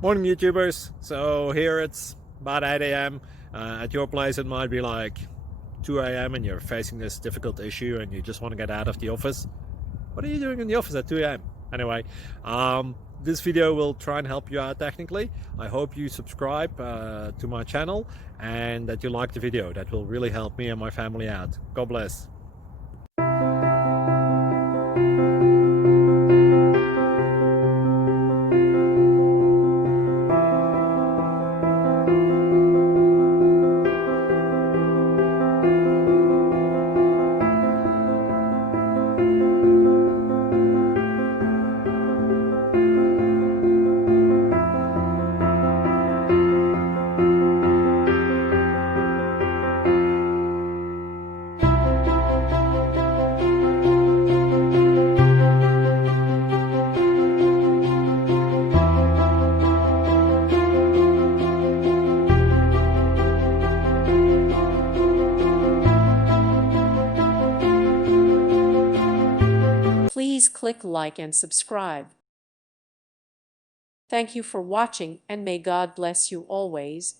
Morning YouTubers. So here it's about 8 a.m. At your place it might be like 2 a.m. and you're facing this difficult issue and you just want to get out of the office. What are you doing in the office at 2 a.m.? Anyway, this video will try and help you out technically. I hope you subscribe to my channel and that you like the video. That will really help me and my family out. God bless. Please click like and subscribe. Thank you for watching, and may God bless you always.